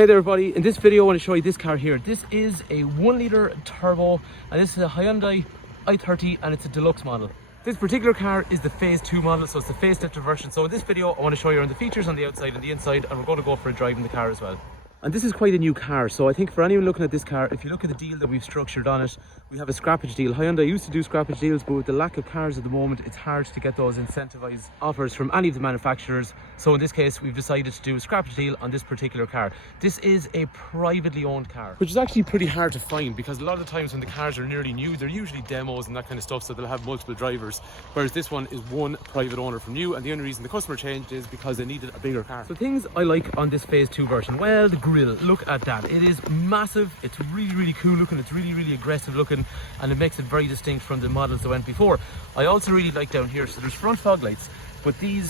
Hey there everybody, in this video I want to show you this car here. This is a 1 litre turbo and this is a Hyundai i30 and it's a deluxe model. This particular car is the phase 2 model, so it's the facelifted version. So in this video I want to show you around the features on the outside and the inside, and we're going to go for a drive in the car as well. And this is quite a new car, so I think for anyone looking at this car, if you look at the deal that we've structured on it, we have a scrappage deal. Hyundai used to do scrappage deals, but with the lack of cars at the moment, it's hard to get those incentivized offers from any of the manufacturers. So in this case, we've decided to do a scrappage deal on this particular car. This is a privately owned car, which is actually pretty hard to find because a lot of the times when the cars are nearly new, they're usually demos and that kind of stuff, so they'll have multiple drivers, whereas this one is one private owner from new, and the only reason the customer changed is because they needed a bigger car. So things I like on this phase 2 version, well, the grille, look at that. It is massive, it's really cool looking, it's really aggressive looking, and it makes it very distinct from the models that went before. I also really like down here, so there's front fog lights, but these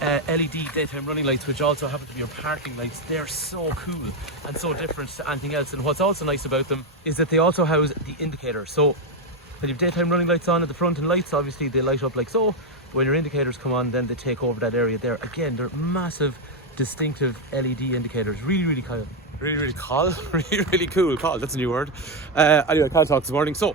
LED daytime running lights, which also happen to be your parking lights, they're so cool and so different to anything else. And what's also nice about them is that they also house the indicator. So when you have daytime running lights on at the front and lights, obviously they light up like so. But when your indicators come on, then they take over that area there. Again, they're massive, distinctive LED indicators. Really cool. Really cool. Cool, that's a new word. Anyway, Kyle talked this morning. So,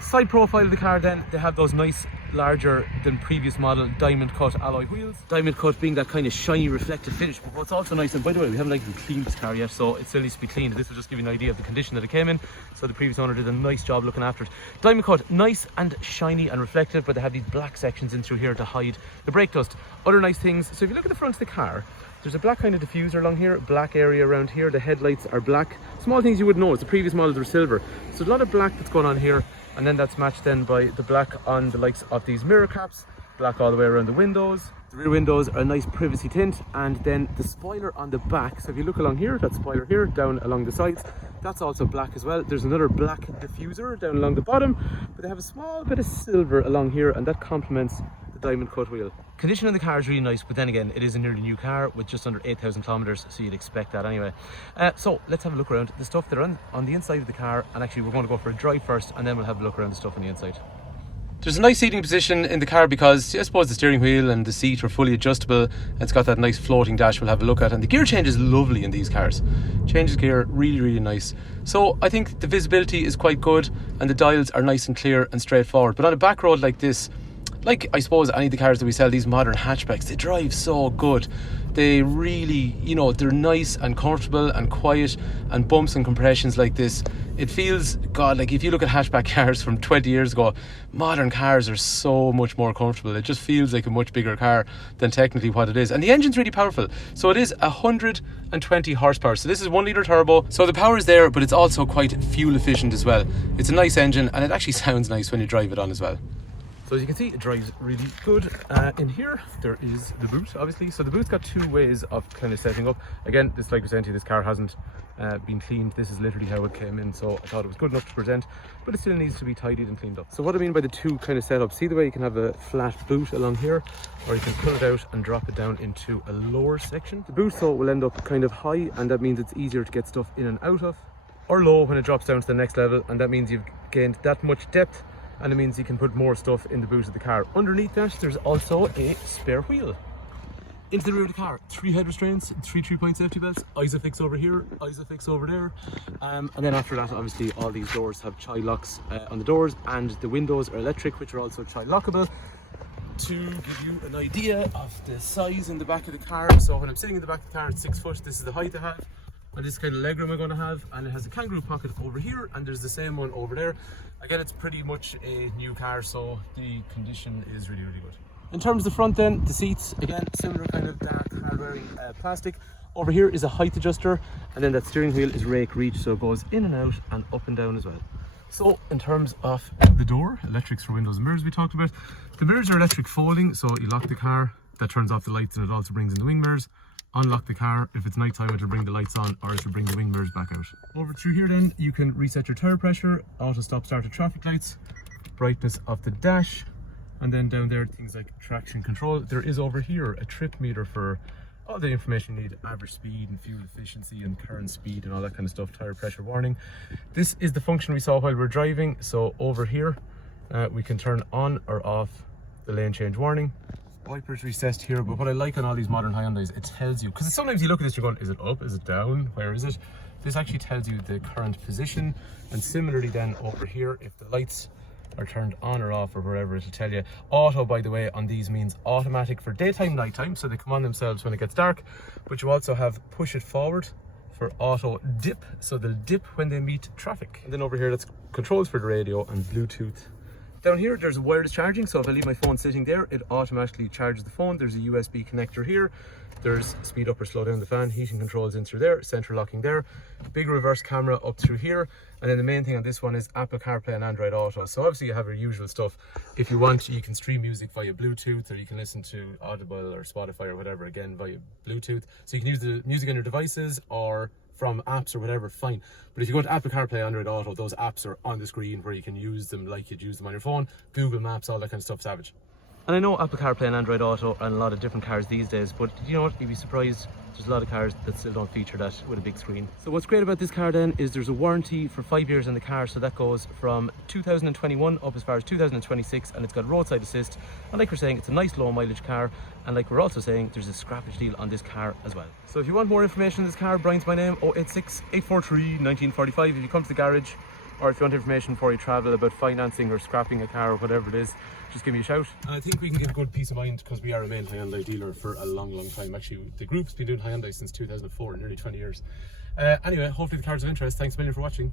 side profile of the car then, they have those nice, larger than previous model diamond cut alloy wheels. Diamond cut being that kind of shiny, reflective finish. But what's also nice, and by the way, we haven't even cleaned this car yet, so it still needs to be cleaned. This will just give you an idea of the condition that it came in. So the previous owner did a nice job looking after it. Diamond cut, nice and shiny and reflective, but they have these black sections in through here to hide the brake dust. Other nice things, so if you look at the front of the car, there's a black kind of diffuser along here, black area around here, the headlights are black. Small things you wouldn't know, the previous models were silver. So there's a lot of black that's going on here, and then that's matched then by the black on the likes of these mirror caps, black all the way around the windows. The rear windows are a nice privacy tint, and then the spoiler on the back, so if you look along here, that spoiler here, down along the sides, that's also black as well. There's another black diffuser down along the bottom, but they have a small bit of silver along here, and that complements the diamond cut wheel. Condition of the car is really nice, but then again, it is a nearly new car with just under 8,000 kilometers, so you'd expect that anyway. So let's have a look around the stuff that are on the inside of the car, and actually we're going to go for a drive first, and then we'll have a look around the stuff on the inside. There's a nice seating position in the car because I suppose the steering wheel and the seat are fully adjustable. It's got that nice floating dash we'll have a look at, and the gear change is lovely in these cars. Changes gear really nice. So I think the visibility is quite good and the dials are nice and clear and straightforward. But on a back road like this, like I suppose any of the cars that we sell, these modern hatchbacks, they drive so good. They really, you know, they're nice and comfortable and quiet, and bumps and compressions like this, it feels, God, like if you look at hatchback cars from 20 years ago, modern cars are so much more comfortable. It just feels like a much bigger car than technically what it is. And the engine's really powerful. So it is 120 horsepower. So this is 1 litre turbo. So the power is there, but it's also quite fuel efficient as well. It's a nice engine, and it actually sounds nice when you drive it on as well. So as you can see, it drives really good. In here, there is the boot, obviously. So the boot's got two ways of kind of setting up. Again, this, like I said to you, this car hasn't been cleaned. This is literally how it came in, so I thought it was good enough to present, but it still needs to be tidied and cleaned up. So what I mean by the two kind of setups, see the way you can have a flat boot along here, or you can pull it out and drop it down into a lower section. The boot, so, will end up kind of high, and that means it's easier to get stuff in and out of, or low when it drops down to the next level, and that means you've gained that much depth, and it means you can put more stuff in the boot of the car. Underneath that, there's also a spare wheel. Into the rear of the car, 3 head restraints, 3 3-point safety belts, ISOFIX over here, ISOFIX over there. And then after that, obviously, all these doors have child locks on the doors, and the windows are electric, which are also child lockable. To give you an idea of the size in the back of the car, so when I'm sitting in the back of the car, it's 6 foot, this is the height I have. And this kind of legroom I'm going to have, and it has a kangaroo pocket over here, and there's the same one over there. Again, it's pretty much a new car, so the condition is really good. In terms of the front then, the seats, again, similar kind of dark hard-wearing plastic. Over here is a height adjuster, and then that steering wheel is rake reach, so it goes in and out and up and down as well. So in terms of the door, electrics for windows and mirrors we talked about. The mirrors are electric folding, so you lock the car, that turns off the lights, and it also brings in the wing mirrors. Unlock the car, if it's night time it'll bring the lights on, or it'll bring the wing mirrors back out. Over through here then, you can reset your tyre pressure, auto stop starter traffic lights, brightness of the dash, and then down there things like traction control. There is over here a trip meter for all the information you need, average speed and fuel efficiency and current speed and all that kind of stuff, tyre pressure warning. This is the function we saw while we were driving, so over here we can turn on or off the lane change warning. Wipers recessed here, but what I like on all these modern Hyundais, it tells you, because sometimes you look at this, you're going, is it up, is it down, where is it? This actually tells you the current position. And similarly then over here, if the lights are turned on or off or wherever, it'll tell you. Auto, by the way, on these means automatic for daytime, nighttime, so they come on themselves when it gets dark. But you also have push it forward for auto dip, so they'll dip when they meet traffic. And then over here, that's controls for the radio and Bluetooth. Down here, there's wireless charging, so if I leave my phone sitting there, it automatically charges the phone. There's a USB connector here. There's speed up or slow down the fan, heating controls in through there, central locking there, big reverse camera up through here. And then the main thing on this one is Apple Carplay and Android Auto. So obviously you have your usual stuff. If you want, you can stream music via Bluetooth, or you can listen to Audible or Spotify or whatever, again, via Bluetooth. So you can use the music on your devices or from apps or whatever, fine. But if you go to Apple CarPlay, Android Auto, those apps are on the screen where you can use them like you'd use them on your phone. Google Maps, all that kind of stuff, savage. And I know Apple CarPlay and Android Auto are in a lot of different cars these days, but you know what, you'd be surprised, there's a lot of cars that still don't feature that with a big screen. So what's great about this car then is there's a warranty for 5 years on the car, so that goes from 2021 up as far as 2026, and it's got roadside assist. And like we're saying, it's a nice low mileage car, and like we're also saying, there's a scrappage deal on this car as well. So if you want more information on this car, Brian's my name, 086 843 1945 if you come to the garage, or if you want information before you travel about financing or scrapping a car or whatever it is, just give me a shout. And I think we can get good peace of mind because we are a main Hyundai dealer for a long time. Actually, the group's been doing Hyundai since 2004, nearly 20 years. Anyway, hopefully the car's of interest. Thanks a million for watching.